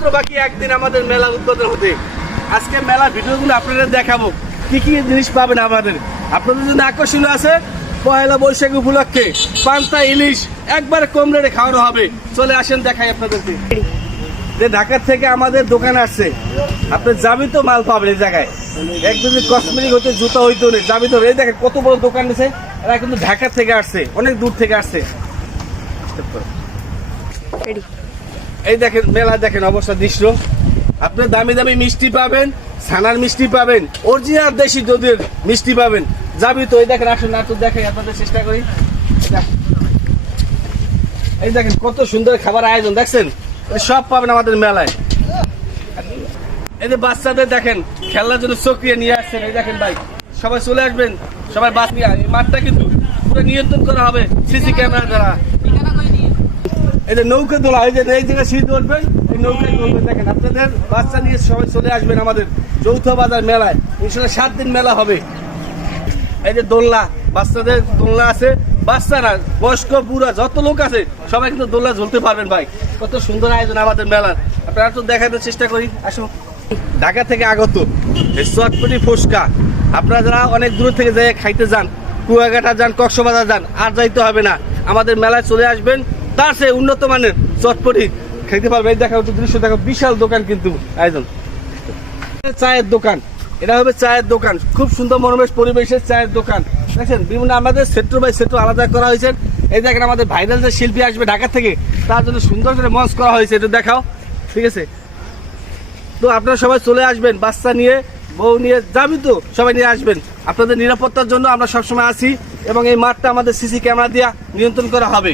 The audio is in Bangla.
মাত্র বাকি একদিন আমাদের মেলা উদ্বোধন হতে। আজকে মেলা ভিডিওগুলো আপনাদের দেখাবো, কি কি জিনিস পাবেন আমাদের। আপনাদের জন্য আকর্ষণীয় আছে পয়লা বৈশাখ উপলক্ষে পান্তা ইলিশ একবারে কম রেটে খাওয়ানো হবে। চলে আসেন দেখাই আপনাদেরকে। যে ঢাকা থেকে আমাদের দোকানে আসছে, আপনি যাবি তো মাল পাবেন এই জায়গায়। একদম কসমেটিক হইতে জুতা হইতে নেই, যাবি তো। এই দেখেন কত বড় দোকান নিছে, এরা কিন্তু ঢাকা থেকে আসছে, অনেক দূর থেকে আসছে। এই দেখেন মেলা, দেখেন অবস্থা দৃশ্য। আপনি দামি দামি মিষ্টি পাবেন, ছানার মিষ্টি পাবেন, অরিজিনাল দেশি দুধের মিষ্টি পাবেন। যাবি তো। এই দেখেন, আসুন না তো দেখাই আপনাদের চেষ্টা করি। এই দেখেন কত সুন্দর খাবার আয়োজন, দেখছেন সব পাবেন আমাদের মেলায়। এই যে বাচ্চাদের দেখেন খেলার জন্য চক্রিয়া নিয়ে আসছেন। এই দেখেন ভাই, সবাই চলে আসবেন, সবাই বাস নিয়ে। এই মাঠটা কিন্তু পুরো নিয়ন্ত্রণ করা হবে সিসি ক্যামেরা দ্বারা। এই যে নৌকা দোলা, এই যে এই জায়গায় সিঁড়ি উঠবেন, এই নৌকায় চলবেন। দেখেন আপনাদের বাচ্চা নিয়ে সবাই চলে আসবেন আমাদের যৌথ বাজার মেলায়। ইনশাল্লাহ 7 দিন মেলা হবে। এই যে দোলনা, বাচ্চাদের দোলনা আছে, বাচ্চারা বয়স্ক বুড়া যত লোক আছে সবাই কিন্তু দোলনা ঝুলতে পারবেন। ভাই কত সুন্দর আয়োজন আমাদের মেলার, আপনারা তো দেখানোর চেষ্টা করি। আসুন, ঢাকা থেকে আগত এই চটপটি ফুচকা, আপনারা যারা অনেক দূর থেকে যায় খাইতে যান, কুয়াকাটা যান, কক্সবাজার যান, আর যাইতে হবে না, আমাদের মেলায় চলে আসবেন। তার সে উন্নত মানের চটপটি খাইতে পারবেন। দেখা একটু দৃশ্য দেখো, বিশাল দোকান কিন্তু আয়োজন। চায়ের দোকান, এটা হবে চায়ের দোকান, খুব সুন্দর মনোবেশ পরিবেশের চায়ের দোকান। দেখছেন বিভিন্ন আমাদের সেক্টর বাই সেক্টর আলাদা করা হয়েছে। এই দেখেন আমাদের ভাইরাল যে শিল্পী আসবে ঢাকা থেকে, তার জন্য সুন্দর করে মঞ্চ করা হয়েছে, এটা দেখাও। ঠিক আছে, তো আপনারা সবাই চলে আসবেন, বাচ্চা নিয়ে, বউ নিয়ে, যাবি তো সবাই নিয়ে আসবেন। আপনাদের নিরাপত্তার জন্য আমরা সবসময় আছি এবং এই মাঠটা আমাদের সিসি ক্যামেরা দিয়ে নিয়ন্ত্রণ করা হবে।